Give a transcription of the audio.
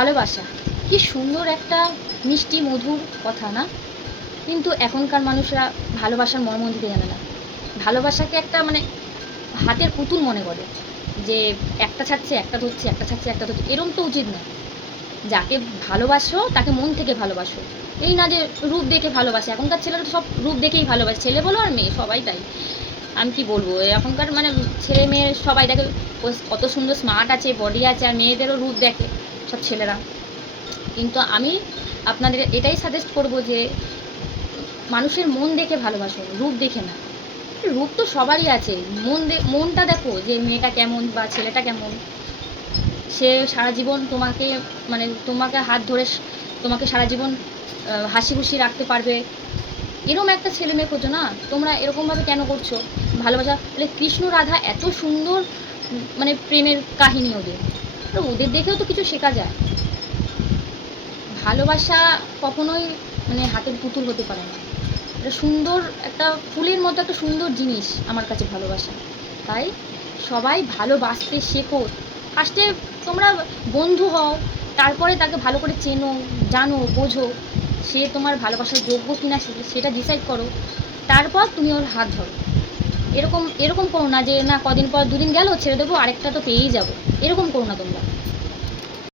ভালোবাসা কি সুন্দর একটা মিষ্টি মধুর কথা না? কিন্তু এখনকার মানুষরা ভালোবাসার মর্ম দিতে জানে না। ভালোবাসাকে একটা মানে হাতের পুতুল মনে করে, যে একটা ছাড়ছে একটা ধরছে, একটা ছাড়ছে একটা ধরছে, এরম তো উচিত না। যাকে ভালোবাসো তাকে মন থেকে ভালোবাসো, এই না যে রূপ দেখে ভালোবাসে। এখনকার ছেলেরা তো সব রূপ দেখেই ভালোবাসে, ছেলে বলো আর মেয়ে সবাই তাই। আমি কি বলবো, এখনকার মানে ছেলে মেয়ে সবাই দেখে ও কত সুন্দর স্মার্ট আছে, বডি আছে, আর মেয়েদেরও রূপ দেখে সব ছেলেরা। কিন্তু আমি আপনাদের এটাই সাজেস্ট করব যে মানুষের মন দেখে ভালোবাসো, রূপ দেখে না। রূপ তো সবারই আছে, মনটা দেখো যে মেয়েটা কেমন বা ছেলেটা কেমন। সে সারা জীবন তোমাকে মানে তোমাকে হাত ধরে তোমাকে সারা জীবন হাসি খুশি রাখতে পারবে, এরকম একটা ছেলে মেয়ে খোঁজো না। তোমরা এরকমভাবে কেন করছো? ভালোবাসা বলে কৃষ্ণ রাধা এত সুন্দর মানে প্রেমের কাহিনী ওদের, তো ওদের দেখেও তো কিছু শেখা যায়। ভালোবাসা কখনোই মানে হাতের পুতুল হতে পারে না। এটা সুন্দর একটা ফুলের মতো একটা সুন্দর জিনিস আমার কাছে ভালোবাসা। তাই সবাই ভালোবাসতে শেখো। ফার্স্টে তোমরা বন্ধু হও, তারপরে তাকে ভালো করে চেনো, জানো, বোঝো সে তোমার ভালোবাসার যোগ্য কিনা সেটা ডিসাইড করো, তারপর তুমি ওর হাত ধরো। এরকম এরকম করো না যে না কদিন পর দুদিন গেল ছেড়ে দেবো, আরেকটা তো পেয়েই যাবো, এরকম করো না তোমরা।